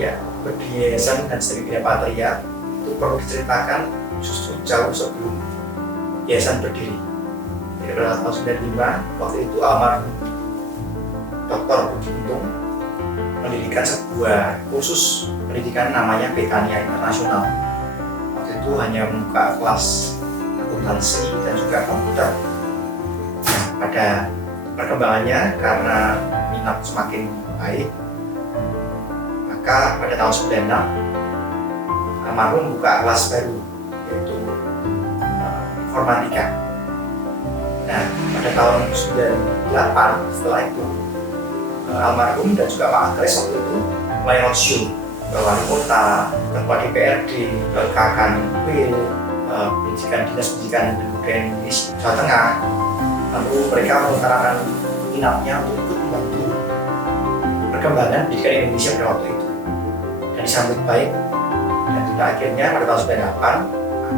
Ya, berdirinya Yayasan dan Stemik Bina Patria itu perlu diceritakan justru jauh sebelum yayasan berdiri. Jadi pada tahun 95, waktu itu almarhum Dr. Budi Untung mendirikan sebuah kursus pendidikan namanya Betania Internasional. Waktu itu hanya membuka kelas akuntansi dan juga komputer. Nah, pada perkembangannya karena minat semakin baik, maka pada tahun 96 almarhum buka kelas baru yaitu informatika. Nah, pada tahun 98 setelah itu almarhum dan juga Pak Agres waktu itu mulai roadshow ke wali kota, ketua DPRD, ke Kanwil, pendidikan dinas pendidikan dan kebudayaan Indonesia Jawa Tengah. Lalu mereka mengutarakan minatnya untuk ikut membantu perkembangan pendidikan Indonesia pada waktu itu, dan disambut baik. Dan pada akhirnya pada tahun 98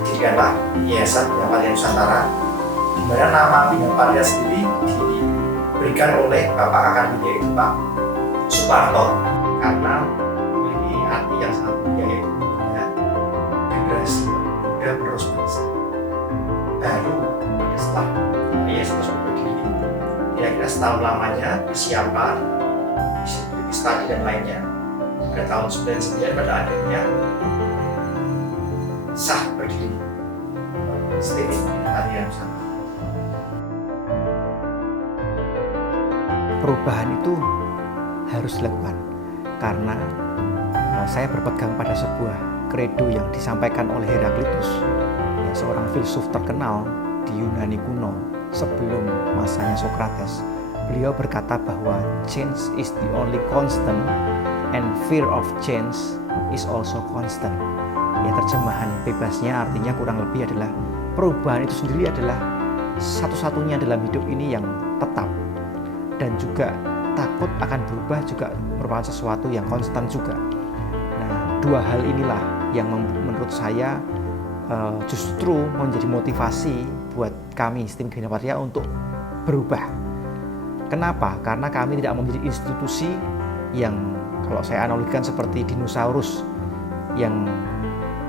didirikanlah Yayasan Bina Patria Nusantara, di mana nama Bina Patria sendiri diberikan oleh Bapak Akademik yaitu Pak Suparto, karena memiliki arti yang sangat mulia, yaitu membina generasi muda penerus bangsa. Baru pada setelah Yayasan tersebut berdiri, kira-kira setahun lamanya persiapan, studi dan lainnya, pada tahun 99 pada akhirnya sah berdiri Stemik Bina Patria Nusantara. Perubahan itu harus dilakukan karena saya berpegang pada sebuah kredo yang disampaikan oleh Heraklitus, seorang filsuf terkenal di Yunani kuno sebelum masanya Socrates. Beliau berkata bahwa change is the only constant and fear of change is also constant. Ya, terjemahan bebasnya artinya kurang lebih adalah perubahan itu sendiri adalah satu-satunya dalam hidup ini yang tetap, dan juga takut akan berubah juga merupakan sesuatu yang konstan juga. Nah, dua hal inilah yang menurut saya justru menjadi motivasi buat kami Stemik Bina Patria untuk berubah. Kenapa? Karena kami tidak mau menjadi institusi yang kalau saya analogikan seperti dinosaurus yang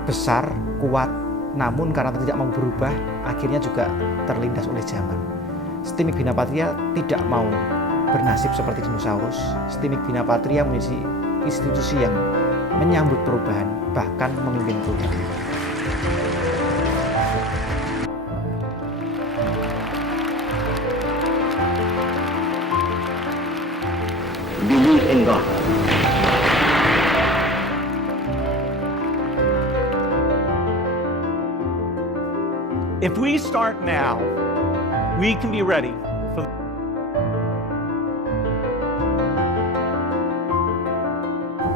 besar, kuat, namun karena tidak mau berubah akhirnya juga terlindas oleh zaman. Stemik Bina Patria tidak mau bernasib seperti dinosaurus. Stemik Bina Patria menjadi institusi yang menyambut perubahan, bahkan memimpin perubahan. Believe in God. If we start now, we can be ready for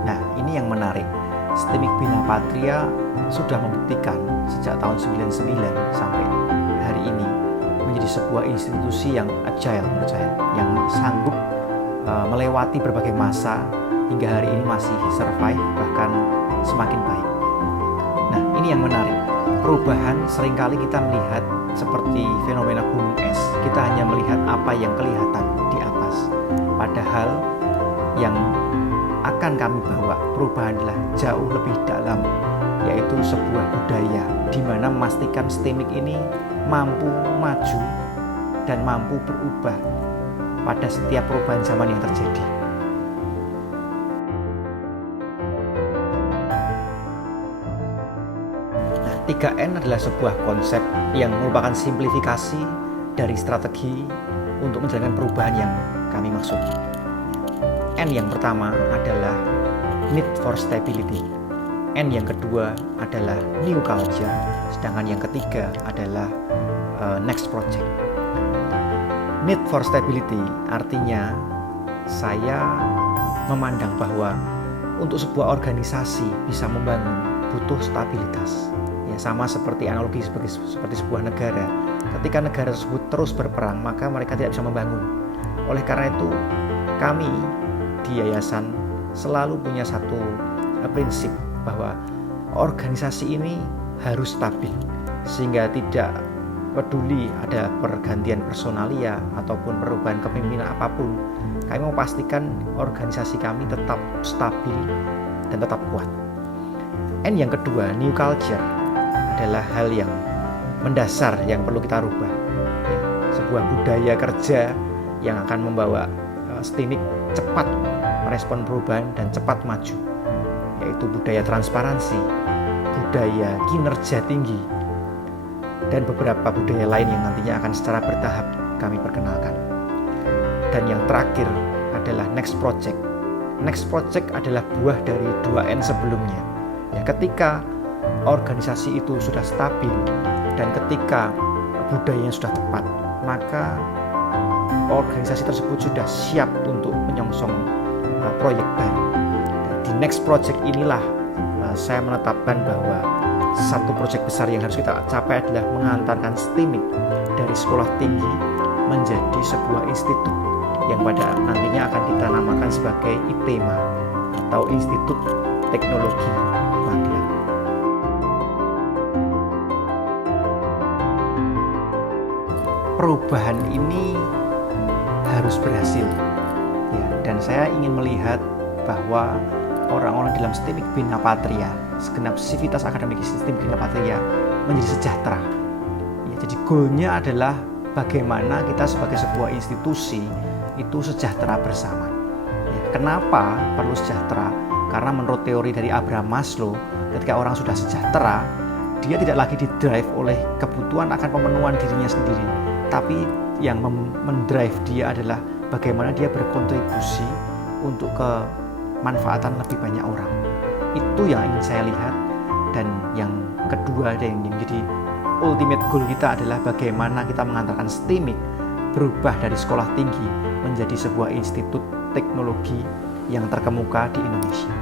Nah, ini yang menarik. Stemik Bina Patria sudah membuktikan sejak tahun 99 sampai hari ini menjadi sebuah institusi yang agile menurut saya, yang sanggup melewati berbagai masa hingga hari ini masih survive, bahkan semakin baik. Nah, ini yang menarik. Perubahan seringkali kita melihat seperti fenomena gunung es. Kita hanya melihat apa yang kelihatan di atas. Padahal yang akan kami bawa perubahan adalah jauh lebih dalam, yaitu sebuah budaya di mana memastikan Stemik ini mampu maju dan mampu berubah pada setiap perubahan zaman yang terjadi. Nah, 3N adalah sebuah konsep yang merupakan simplifikasi dari strategi untuk menjalankan perubahan yang kami maksud. N yang pertama adalah need for stability. N yang kedua adalah new culture. Sedangkan yang ketiga adalah next project. Need for stability artinya saya memandang bahwa untuk sebuah organisasi bisa membangun butuh stabilitas. Ya, sama seperti analogi seperti sebuah negara. Ketika negara tersebut terus berperang, maka mereka tidak bisa membangun. Oleh karena itu, kami di yayasan selalu punya satu prinsip bahwa organisasi ini harus stabil, sehingga tidak peduli ada pergantian personalia ataupun perubahan kepemimpinan apapun, kami mau pastikan organisasi kami tetap stabil dan tetap kuat. And yang kedua, new culture adalah hal yang mendasar yang perlu kita rubah. Ya, sebuah budaya kerja yang akan membawa Stinik cepat merespon perubahan dan cepat maju, yaitu budaya transparansi, budaya kinerja tinggi, dan beberapa budaya lain yang nantinya akan secara bertahap kami perkenalkan. Dan yang terakhir adalah next project. Next project adalah buah dari 2N sebelumnya. Ya, ketika organisasi itu sudah stabil dan ketika budayanya sudah tepat, maka organisasi tersebut sudah siap untuk menyongsong proyek baru. Di next project inilah saya menetapkan bahwa satu proyek besar yang harus kita capai adalah mengantarkan Stinik dari sekolah tinggi menjadi sebuah institut yang pada nantinya akan kita namakan sebagai ITEMA atau Institut Teknologi Magelang. Perubahan ini harus berhasil, ya, dan saya ingin melihat bahwa orang-orang dalam Stinik Bina Patria, segenap sivitas akademik Stinik Bina Patria menjadi sejahtera. Ya, jadi goalnya adalah bagaimana kita sebagai sebuah institusi itu sejahtera bersama. Ya, kenapa perlu sejahtera? Karena menurut teori dari Abraham Maslow, ketika orang sudah sejahtera, dia tidak lagi didrive oleh kebutuhan akan pemenuhan dirinya sendiri, tapi yang mendrive dia adalah bagaimana dia berkontribusi untuk kemanfaatan lebih banyak orang. Itu yang ingin saya lihat. Dan yang kedua dan yang menjadi ultimate goal kita adalah bagaimana kita mengantarkan Stinik berubah dari sekolah tinggi menjadi sebuah institut teknologi yang terkemuka di Indonesia.